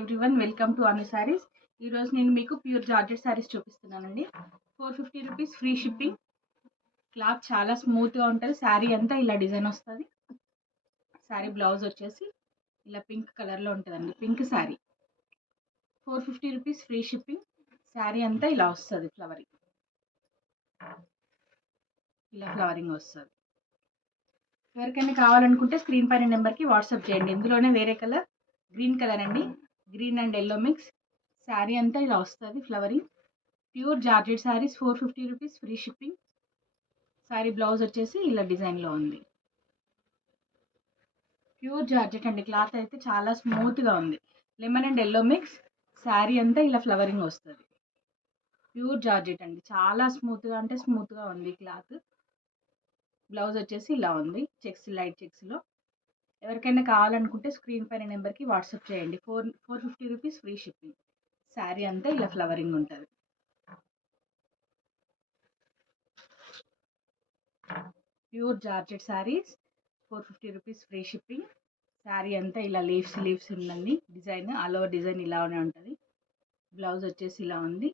Everyone, welcome to అను సారీస్. ఈరోజు నేను మీకు ప్యూర్ జార్జెట్ సారీస్ చూపిస్తున్నానండి. 450 రూపీస్ ఫ్రీ షిప్పింగ్. క్లాత్ చాలా స్మూత్గా ఉంటుంది. శారీ అంతా ఇలా డిజైన్ వస్తుంది. శారీ బ్లౌజ్ వచ్చేసి ఇలా పింక్ కలర్లో ఉంటుందండి. Pink sari. 450 rupees free shipping. Sari అంతా ఇలా వస్తుంది. ఇలా ఫ్లవరింగ్ వస్తుంది. ఎవరికైనా కావాలనుకుంటే స్క్రీన్ పైన నెంబర్కి వాట్సాప్ చేయండి. ఇందులోనే వేరే కలర్ గ్రీన్ కలర్ అండి. Green and yellow mix. Sari అంతా ఇలా వస్తుంది flowering. Pure georgette saris 450 rupees free shipping. Sari blouse వచ్చేసి ఇలా డిజైన్లో ఉంది. ప్యూర్ జార్జెట్ అండి. క్లాత్ అయితే చాలా స్మూత్గా ఉంది. Lemon and yellow mix. Sari అంతా ఇలా ఫ్లవరింగ్ వస్తుంది. ప్యూర్ జార్జెట్ అండి. చాలా స్మూత్గా అంటే స్మూత్గా ఉంది క్లాత్. బ్లౌజ్ వచ్చేసి ఇలా ఉంది. చెక్స్, లైట్ చెక్స్లో. ఎవరికైనా కావాలనుకుంటే స్క్రీన్ పైన నెంబర్కి వాట్సాప్ చేయండి. 450 రూపీస్ ఫ్రీ షిప్పింగ్. శారీ అంతా ఇలా ఫ్లవరింగ్ ఉంటుంది. Pure georgette saris 450 rupees free shipping. Sari అంతా ఇలా లీవ్స్ ఉందండి. డిజైన్ ఆల్ ఓవర్ డిజైన్ ఇలానే ఉంటుంది. బ్లౌజ్ వచ్చేసి ఇలా ఉంది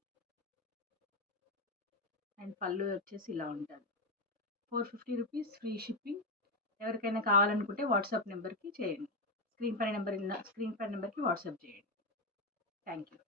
అండ్ పళ్ళు వచ్చేసి ఇలా ఉంటుంది. 450 రూపీస్ ఫ్రీ షిప్పింగ్. ఎవరికైనా కావాలనుకుంటే వాట్సాప్ నెంబర్కి చేయండి. స్క్రీన్ పైన నెంబర్కి వాట్సాప్ చేయండి. Thank you.